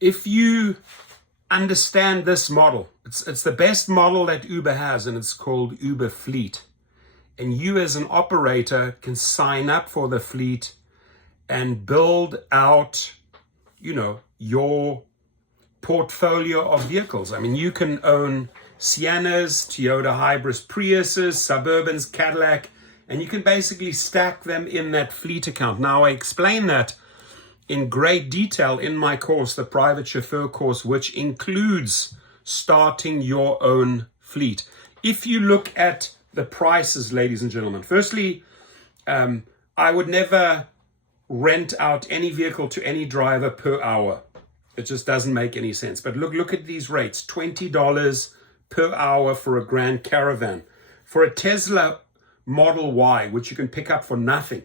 If you understand this model, it's the best model that Uber has, and it's called Uber Fleet. And you as an operator can sign up for the fleet and build out, your portfolio of vehicles. I mean, you can own Siennas, Toyota Hybrid Priuses, Suburbans, Cadillac, and you can basically stack them in that fleet account. Now, I explain that in great detail in my course, the Private Chauffeur course, which includes starting your own fleet. If you look at the prices, ladies and gentlemen, firstly, I would never rent out any vehicle to any driver per hour. It just doesn't make any sense. But look at these rates, $20 per hour for a Grand Caravan. For a Tesla Model Y, which you can pick up for nothing,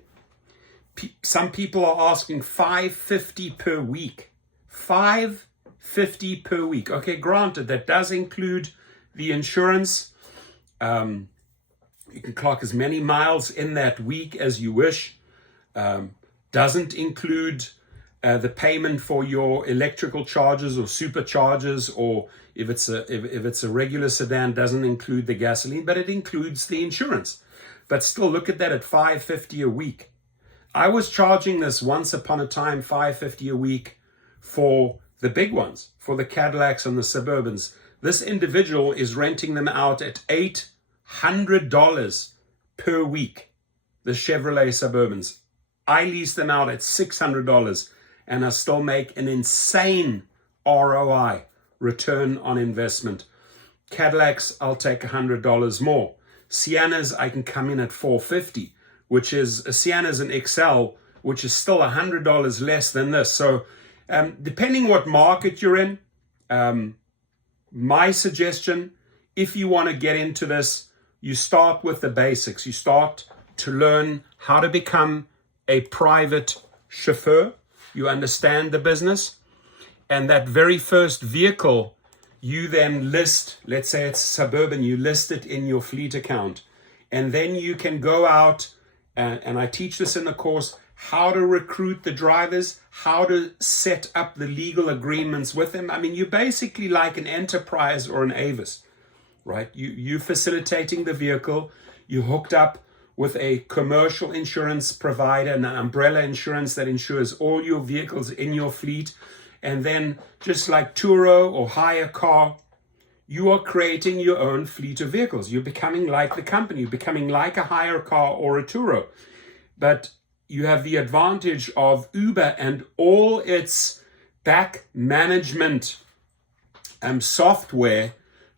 some people are asking $550 per week. $550 per week. Okay, granted, that does include the insurance. You can clock as many miles in that week as you wish. Doesn't include the payment for your electrical charges or superchargers, or if it's a regular sedan, doesn't include the gasoline, but it includes the insurance. But still, look at that at $550 a week. I was charging this once upon a time, $550 a week for the big ones, for the Cadillacs and the Suburbans. This individual is renting them out at $800 per week, the Chevrolet Suburbans. I lease them out at $600 and I still make an insane ROI, return on investment. Cadillacs, I'll take $100 more. Siennas, I can come in at $450, which is a Sienna's an XL, which is still $100 less than this. So depending what market you're in, my suggestion, if you want to get into this, you start with the basics. You start to learn how to become a private chauffeur. You understand the business. And that very first vehicle, you then list, let's say it's Suburban, you list it in your fleet account. And then you can go out, and I teach this in the course, how to recruit the drivers, how to set up the legal agreements with them. I mean, you're basically like an enterprise or an Avis, right? You're facilitating the vehicle, you hooked up with a commercial insurance provider, an umbrella insurance that insures all your vehicles in your fleet. And then just like Turo or Hire Car, you are creating your own fleet of vehicles. You're becoming like the company, you're becoming like a Hire Car or a Turo. But you have the advantage of Uber and all its back management software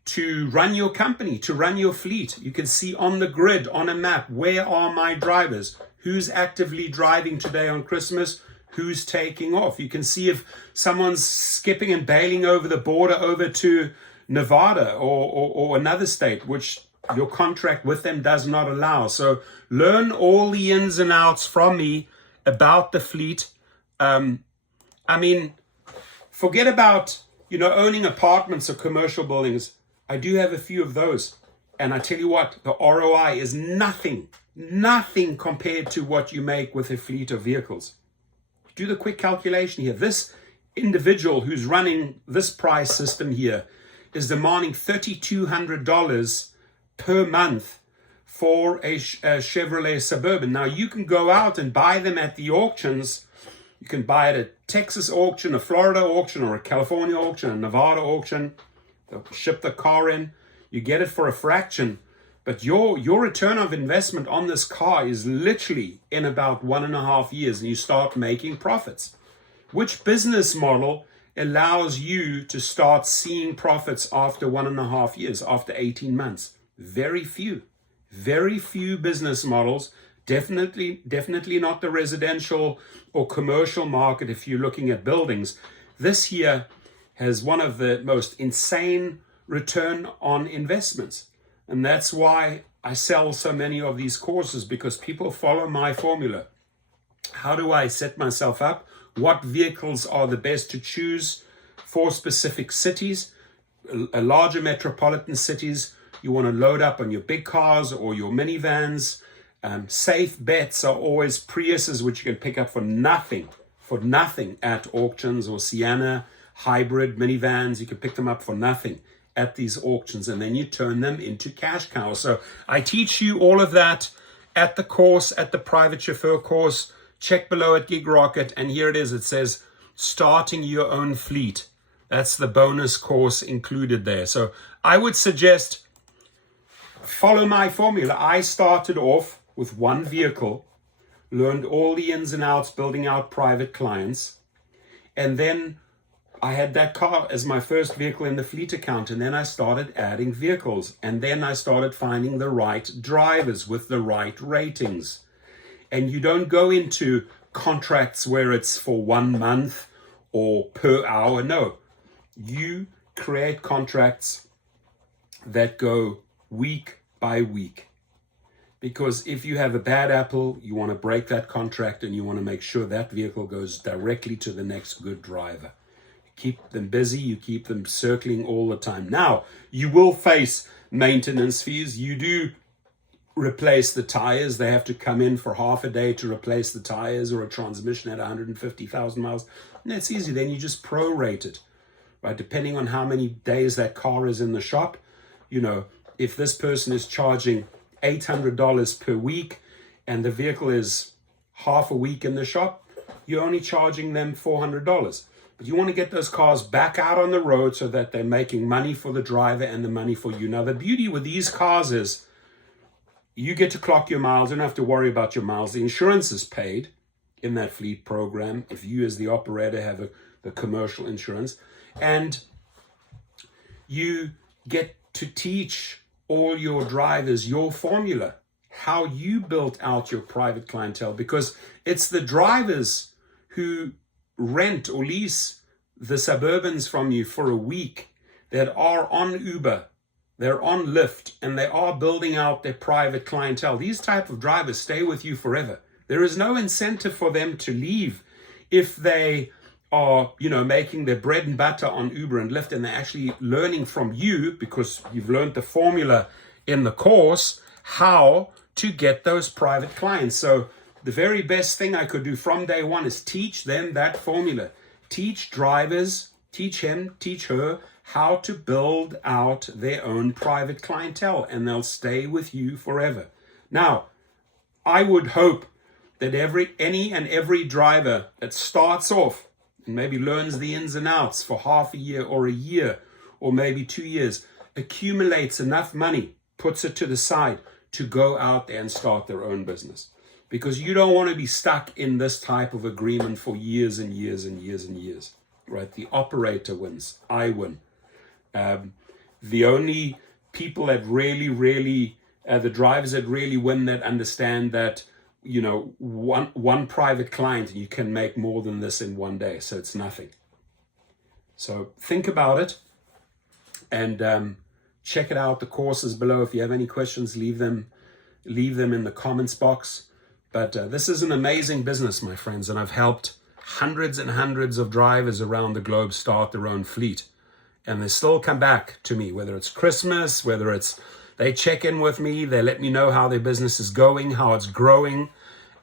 to run your company, to run your fleet. You can see on the grid, on a map, where are my drivers? Who's actively driving today on Christmas? Who's taking off? You can see if someone's skipping and bailing over the border over to Nevada or another state, which your contract with them does not allow. So learn all the ins and outs from me about the fleet. I mean, forget about, owning apartments or commercial buildings. I do have a few of those. And I tell you what, the ROI is nothing compared to what you make with a fleet of vehicles. Do the quick calculation here. This individual who's running this price system here is demanding $3,200 per month for a Chevrolet Suburban. Now, you can go out and buy them at the auctions. You can buy it at a Texas auction, a Florida auction, or a California auction, a Nevada auction. They'll ship the car in. You get it for a fraction. But your return of investment on this car is literally in about 1.5 years, and you start making profits. Which business model allows you to start seeing profits after 1.5 years, after 18 months? Very few business models. Definitely not the residential or commercial market if you're looking at buildings. This here has one of the most insane return on investments. And that's why I sell so many of these courses, because people follow my formula. How do I set myself up? What vehicles are the best to choose for specific cities? Larger metropolitan cities, you want to load up on your big cars or your minivans. Safe bets are always Priuses, which you can pick up for nothing at auctions, or Sienna. hybrid minivans. You can pick them up for nothing at these auctions, and then you turn them into cash cows. So I teach you all of that at the course, at the private chauffeur course. Check below at Gig Rocket, and here it is. It says starting your own fleet. That's the bonus course included there. So I would suggest follow my formula. I started off with one vehicle, learned all the ins and outs, building out private clients, and then I had that car as my first vehicle in the fleet account, and then I started adding vehicles, and then I started finding the right drivers with the right ratings. And you don't go into contracts where it's for 1 month or per hour. No, you create contracts that go week by week. Because if you have a bad apple, you want to break that contract and you want to make sure that vehicle goes directly to the next good driver. Keep them busy, you keep them circling all the time. Now, you will face maintenance fees. You do replace the tires. They have to come in for half a day to replace the tires or a transmission at 150,000 miles. And that's easy. Then you just prorate it, right? Depending on how many days that car is in the shop. You know, if this person is charging $800 per week and the vehicle is half a week in the shop, you're only charging them $400. But you want to get those cars back out on the road so that they're making money for the driver and the money for you. Now, the beauty with these cars is you get to clock your miles. You don't have to worry about your miles. The insurance is paid in that fleet program if you as the operator have the commercial insurance. And you get to teach all your drivers your formula, how you built out your private clientele, because it's the drivers who rent or lease the Suburbans from you for a week that are on Uber, they're on Lyft, and they are building out their private clientele. These type of drivers stay with you forever. There is no incentive for them to leave if they are, you know, making their bread and butter on Uber and Lyft, and they're actually learning from you because you've learned the formula in the course how to get those private clients. So the very best thing I could do from day one is teach them that formula. Teach drivers, teach him, teach her how to build out their own private clientele, and they'll stay with you forever. Now, I would hope that any and every driver that starts off and maybe learns the ins and outs for half a year or maybe 2 years, accumulates enough money, puts it to the side to go out there and start their own business. Because you don't want to be stuck in this type of agreement for years and years and years and years, right? The operator wins, I win. The only people that really, the drivers that really win, that understand that, you know, one private client, you can make more than this in one day, so it's nothing. So think about it and check it out. The course is below. If you have any questions, leave them in the comments box. But this is an amazing business, my friends, and I've helped hundreds and hundreds of drivers around the globe start their own fleet. And they still come back to me, whether it's Christmas, whether it's they check in with me, they let me know how their business is going, how it's growing,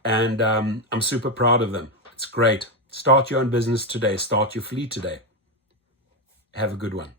and I'm super proud of them. It's great. Start your own business today. Start your fleet today. Have a good one.